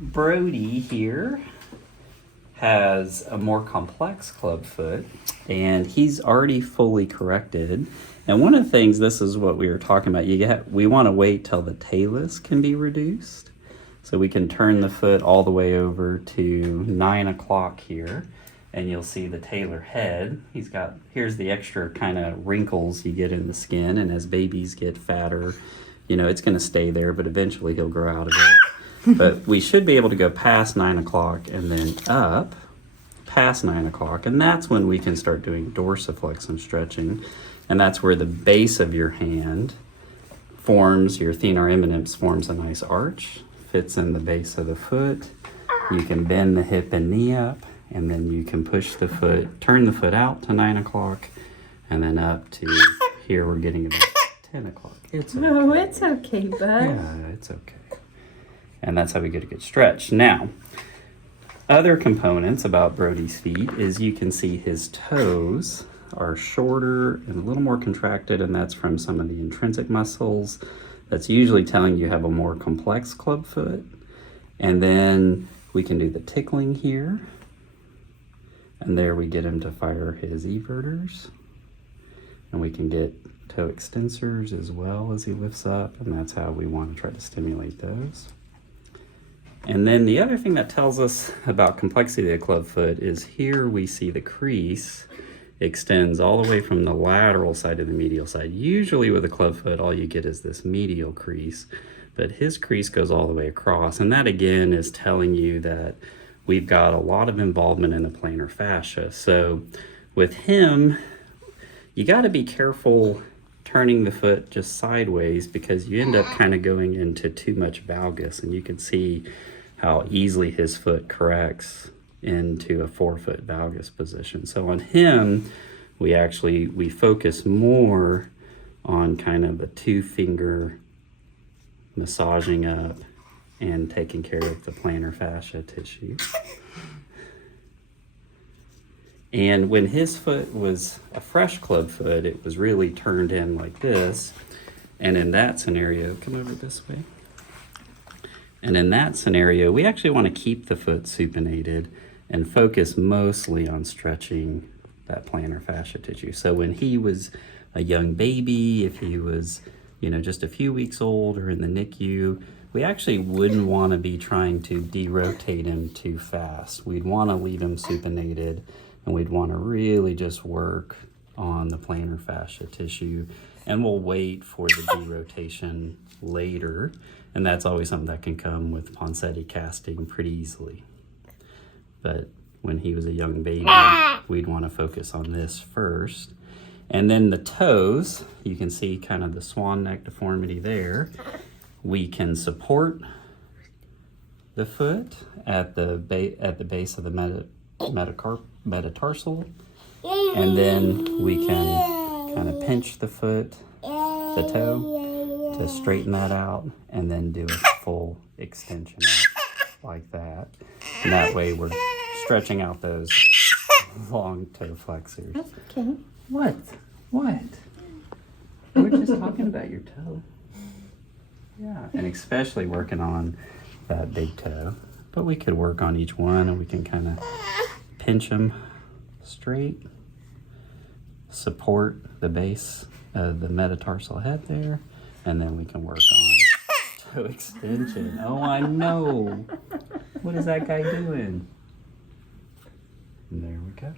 Brody here has a more complex club foot, and he's already fully corrected. And one of the things, this is what we were talking about, we want to wait till the talus can be reduced. So we can turn the foot all the way over to 9 o'clock here, and you'll see the tailor head. Here's the extra kind of wrinkles you get in the skin, and as babies get fatter, it's going to stay there, but eventually he'll grow out of it. But we should be able to go past 9 o'clock and then up past 9 o'clock, and that's when we can start doing dorsiflexum stretching, and that's where the base of your hand forms, your thenar eminence forms a nice arch, fits in the base of the foot. You can bend the hip and knee up, and then you can push the foot, turn the foot out to 9 o'clock, and then up to here we're getting about 10 o'clock. It's okay. No, it's okay, bud. Yeah, it's okay. And that's how we get a good stretch. Now, other components about Brody's feet is you can see his toes are shorter and a little more contracted, and that's from some of the intrinsic muscles. That's usually telling you have a more complex club foot. And then we can do the tickling here. And there we get him to fire his everters. And we can get toe extensors as well as he lifts up, and that's how we want to try to stimulate those. And then the other thing that tells us about complexity of the club foot is here we see the crease extends all the way from the lateral side to the medial side. Usually with a club foot, all you get is this medial crease, but his crease goes all the way across. And that again is telling you that we've got a lot of involvement in the plantar fascia. So with him, you got to be careful turning the foot just sideways, because you end up kind of going into too much valgus, and you can see how easily his foot corrects into a forefoot valgus position. So on him, we focus more on kind of a 2-finger massaging up and taking care of the plantar fascia tissue. And when his foot was a fresh club foot, it was really turned in like this. And in that scenario, come over this way. And in that scenario, we actually want to keep the foot supinated and focus mostly on stretching that plantar fascia tissue. So when he was a young baby, if he was, just a few weeks old or in the NICU, we actually wouldn't want to be trying to derotate him too fast. We'd want to leave him supinated, and we'd want to really just work on the plantar fascia tissue, and we'll wait for the derotation later, and that's always something that can come with Ponseti casting pretty easily. But when he was a young baby, we'd want to focus on this first. And then the toes, you can see kind of the swan neck deformity there. We can support the foot at the base of the metatarsal, and then we can kind of pinch the foot, the toe, to straighten that out, and then do a full extension out like that. And that way we're stretching out those long toe flexors. That's okay. What? We're just talking about your toe. Yeah, and especially working on that big toe. But we could work on each one, and we can kind of pinch them straight, support the base of the metatarsal head there, and then we can work on toe extension. Oh, I know. What is that guy doing? And there we go.